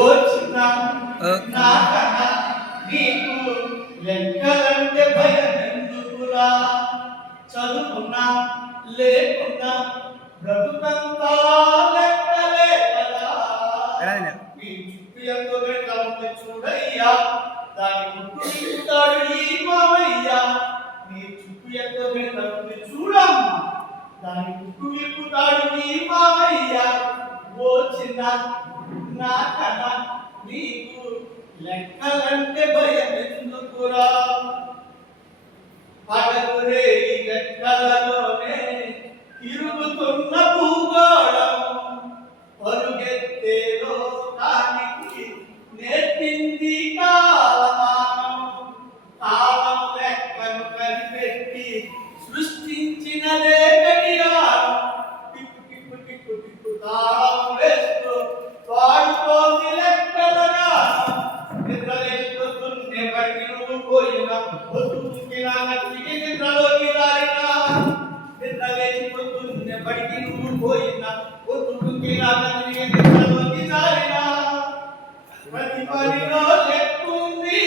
ఓ చిన్న నాకన్నా నీకు లెక్కలంటే భయం ఎందుకురా? చదువుకున్నా లేకున్నా బ్రతుకంతా లెక్కలే కదా. మీ చుట్టూ ఎంతో గంట చూడయ్యా, దాని ముట్టు తిప్పుతాడు ఈ మావయ్య. నీ చుట్టూ ఎంతో గంట చూడమ్మా, దాని ముట్టు విప్పుతాడు ఈ మావయ్య. ఓ చిన్న నాకన్నా నీకు లెక్కలంటే భయం ఎందుకురా? పడకురే ఈ లెక్కలలోనే తిరుగుతున్న భూగోళం, పరుగెత్తే లోకానికి నేర్పింది కాలమానం. కాలం లెక్కను కనిపెట్టి సృష్టించినదే గడియారం. టిక్కు టిక్కు టిక్కు టిక్కు తాళం వేస్తూ వాడుతోంది లెక్కలుగా. నిద్రలేచి పొద్దున్నే బడికి నువ్వు పోయినా, పొద్దుకినా నచ్చికి నిద్రలోకి దారినా. నిద్రలేచి పొద్దున్నే బడికి నువ్వు పోయినా, పొద్దుకినా నచ్చికి నిద్రలోకి దారినా. ప్రతి పనిలో లెక్కుంది,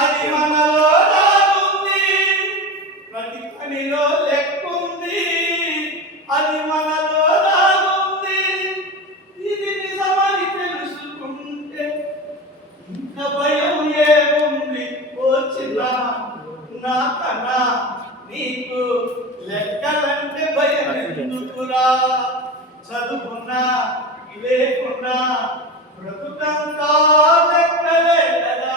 అది మనలో దాగుంది. ప్రతి పనిలో లెక్కుంది, అది మనలో దాగుంది. ఇది నిజమని తెలుసుకుంటే ఇంత భయం ఏముంది? ఓ చిన్న నాకన్నా నీకు లెక్కలంటే భయం ఎందుకురా? చదువుకున్నా లేకున్నా బ్రతుకంతా లెక్కలే కదా.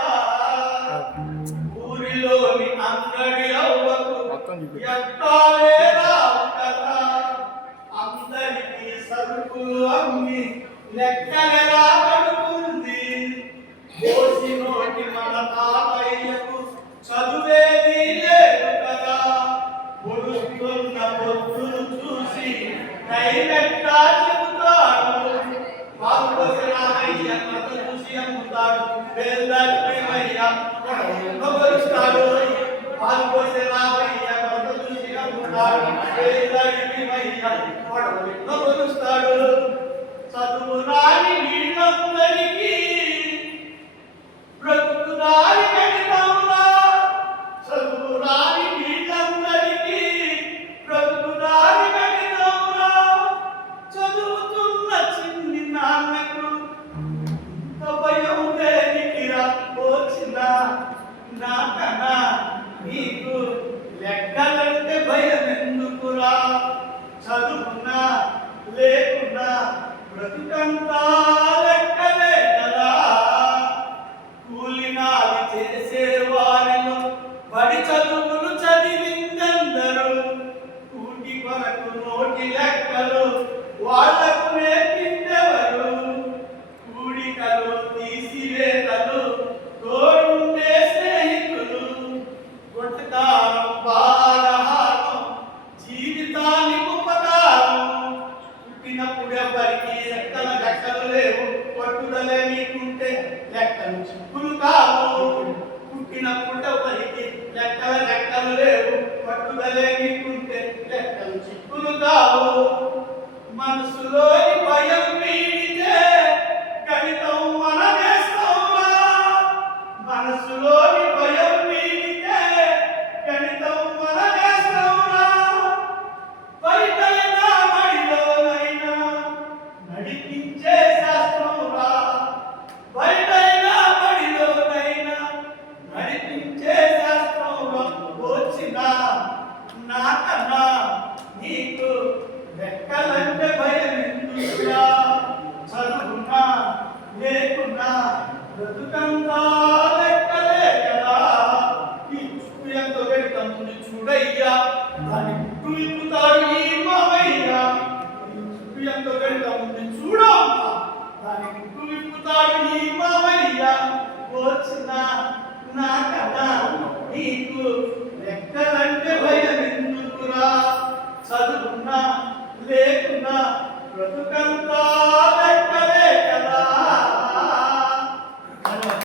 ఊరిలోని అంగడి అవ్వకు ఎక్కాలే రావు కదా. అందరికీ సరుకులు అమ్మి లెక్కలెలా కడుతుంది? కోసి నోటి మన తాతయ్యకు చదువేది లేదు కదా. పొడుస్తున్న పొద్దును చూసి నైలెట్టా చెబుతాడు. పాల్పోసి రామయ్య కథ చూసి అమ్ముతాడు. వేల్దామయ్య కొడుస్తాడు. పాల్పోసి రామయ్య కథ చూసి అమ్ముతాడు. వేల్దామయ్య కొడుస్తాడు. చదువు రాని వీళ్ళందరికీ బ్రతుకుదారి గణితంలా. చదువు రాని వీళ్ళందరికీ బ్రతుకుదారి గణితంలా. చదువుతున్న చిన్ని నాన్నకు ఇంత భయం దేనికిరా? ఓ చిన్న నాకన్నా నీకు లెక్కలంటే భయం ఎందుకురా? చదువుకున్నా లేకున్నా బ్రతుకంతా లెక్కలే కదా. కూలినాలి చేసే వారిలో బడి చదువులు చదివిందెందరూ. కూటి కొరకు నోటి లెక్కలు వాళ్లకు నేర్పిందెవరు? కూడికలు తీసివేతలు తోడుండే స్నేహితులు. కొట్టకాలం బాలహారం జీవితానికి ఉపకారం. పుట్టినప్పుడెవరికి లెక్కల లెక్కలు లేవు, పట్టుదలే నీకుంటే లెక్కలు చిక్కులు కావు. పుట్టినప్పుడెవరికి లెక్కల లెక్కలు లేవు, పట్టుదలే నీకుంటే లెక్కలు చిక్కులు కావు. మనసులోని భయం వీడితే గణితం మనమేస్తావురా. మనసులోని భయం వీడితే గణితం మనమేస్తావురా. బయటైనా బడిలోనైనా నడిపించే శాస్త్రమురా. బయటైనా బడిలోనైనా నడిపించే శాస్త్రమురా. వచ్చిన నాకన్నా నీకు లెక్కలంటే భయం ఎందుకురా? చదువుకున్నా లేకున్నా బ్రతుకంతా లెక్కలే కదా. ఈ చుట్టూ ఎంతో గణితముంది చూడయ్యా, దాని ముట్టు విప్పుతాడు ఈ మావయ్య. ఈ చుట్టూ ఎంతో గణితముంది చూడమ్మా, దాని ముట్టు విప్పుతాడు ఈ మావయ్య. వచ్చిన నాకన్నా